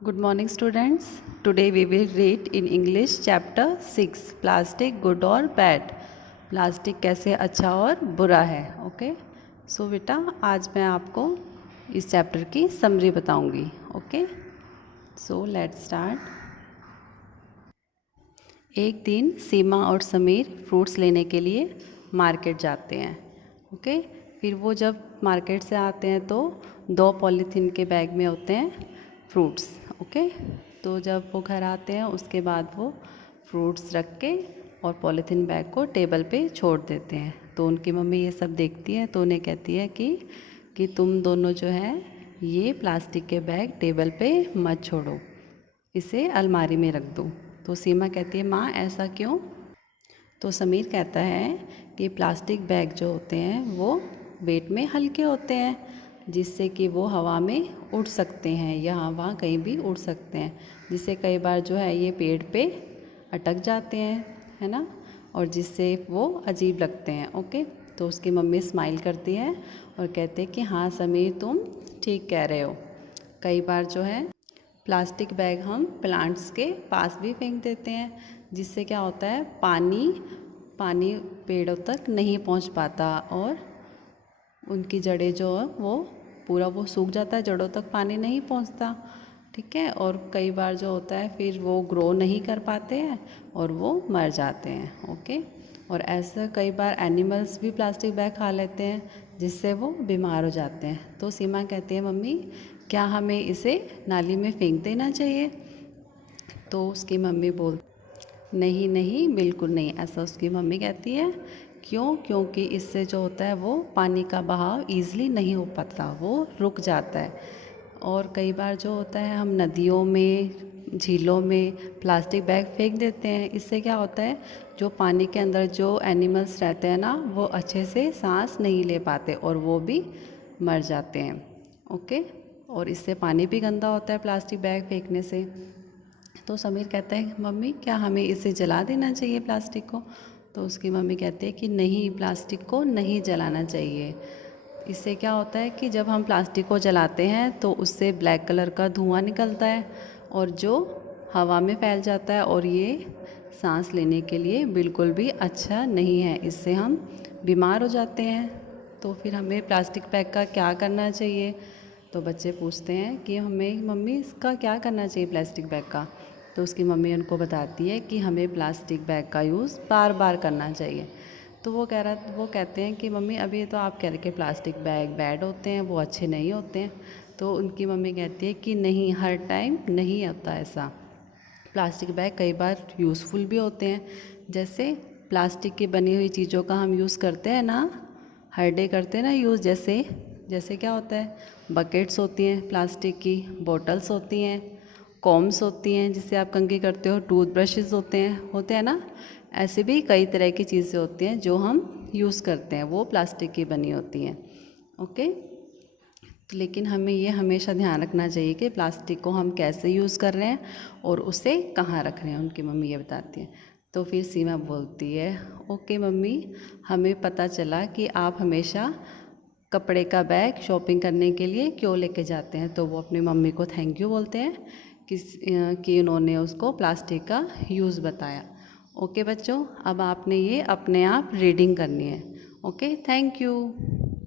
Good morning students. Today we will read in English chapter 6 plastic good or bad. Plastic कैसे अच्छा और बुरा है. ओके सो बेटा आज मैं आपको इस चैप्टर की समरी बताऊंगी. Okay so let's start. एक दिन सीमा और समीर फ्रूट्स लेने के लिए मार्केट जाते हैं. ओके फिर वो जब मार्केट से आते हैं तो 2 पॉलीथीन के बैग में होते हैं फ्रूट्स. ओके तो जब वो घर आते हैं उसके बाद वो फ्रूट्स रख के और पॉलीथीन बैग को टेबल पे छोड़ देते हैं. तो उनकी मम्मी ये सब देखती है तो उन्हें कहती है कि तुम दोनों जो है ये प्लास्टिक के बैग टेबल पे मत छोड़ो, इसे अलमारी में रख दो. तो सीमा कहती है माँ ऐसा क्यों. तो समीर कहता है कि प्लास्टिक बैग जो होते हैं वो वेट में हल्के होते हैं जिससे कि वो हवा में उड़ सकते हैं या वहाँ कहीं भी उड़ सकते हैं, जिससे कई बार जो है ये पेड़ पे अटक जाते हैं, है ना, और जिससे वो अजीब लगते हैं. ओके तो उसकी मम्मी स्माइल करती है और कहते हैं कि हाँ समीर तुम ठीक कह रहे हो. कई बार जो है प्लास्टिक बैग हम प्लांट्स के पास भी फेंक देते हैं जिससे क्या होता है पानी पेड़ों तक नहीं पहुंच पाता और उनकी जड़ें जो है वो पूरा वो सूख जाता है, जड़ों तक पानी नहीं पहुंचता. ठीक है, और कई बार जो होता है फिर वो ग्रो नहीं कर पाते हैं और वो मर जाते हैं. ओके और ऐसा कई बार एनिमल्स भी प्लास्टिक बैग खा लेते हैं जिससे वो बीमार हो जाते हैं. तो सीमा कहती है मम्मी क्या हमें इसे नाली में फेंक देना चाहिए. तो उसकी मम्मी बोल नहीं नहीं बिल्कुल नहीं, ऐसा उसकी मम्मी कहती है. क्यों? क्योंकि इससे जो होता है वो पानी का बहाव ईज़िली नहीं हो पाता, वो रुक जाता है. और कई बार जो होता है हम नदियों में झीलों में प्लास्टिक बैग फेंक देते हैं. इससे क्या होता है जो पानी के अंदर जो एनिमल्स रहते हैं ना वो अच्छे से सांस नहीं ले पाते और वो भी मर जाते हैं. ओके और इससे पानी भी गंदा होता है प्लास्टिक बैग फेंकने से. तो समीर कहता है मम्मी क्या हमें इसे जला देना चाहिए प्लास्टिक को. तो उसकी मम्मी कहती है कि नहीं प्लास्टिक को नहीं जलाना चाहिए. इससे क्या होता है कि जब हम प्लास्टिक को जलाते हैं तो उससे ब्लैक कलर का धुआं निकलता है और जो हवा में फैल जाता है और ये सांस लेने के लिए बिल्कुल भी अच्छा नहीं है, इससे हम बीमार हो जाते हैं. तो फिर हमें प्लास्टिक बैग का क्या करना चाहिए. तो बच्चे पूछते हैं कि हमें मम्मी इसका क्या करना चाहिए प्लास्टिक बैग का. तो उसकी मम्मी उनको बताती है कि हमें प्लास्टिक बैग का यूज़ बार बार करना चाहिए. तो वो कहते हैं कि मम्मी अभी तो आप कह रहे कि प्लास्टिक बैग बैड होते हैं, वो अच्छे नहीं होते हैं. तो उनकी मम्मी कहती है कि नहीं, हर टाइम नहीं होता ऐसा. प्लास्टिक बैग कई बार यूज़फुल भी होते हैं. जैसे प्लास्टिक की बनी हुई चीज़ों का हम यूज़ करते हैं ना, हर डे करते हैं ना यूज़. जैसे क्या होता है बकेट्स होती हैं प्लास्टिक की, बॉटल्स होती हैं, कॉम्स होती हैं जिससे आप कंघी करते हो, टूथ ब्रशेज़ होते हैं ना. ऐसे भी कई तरह की चीज़ें होती हैं जो हम यूज़ करते हैं, वो प्लास्टिक की बनी होती हैं. ओके लेकिन हमें ये हमेशा ध्यान रखना चाहिए कि प्लास्टिक को हम कैसे यूज़ कर रहे हैं और उसे कहाँ रख रहे हैं, उनकी मम्मी ये बताती है. तो फिर सीमा बोलती है ओके मम्मी हमें पता चला कि आप हमेशा कपड़े का बैग शॉपिंग करने के लिए क्यों लेके जाते हैं. तो वो अपनी मम्मी को थैंक यू बोलते हैं कि उन्होंने उसको प्लास्टिक का यूज़ बताया. ओके बच्चों अब आपने ये अपने आप रीडिंग करनी है. Okay thank you.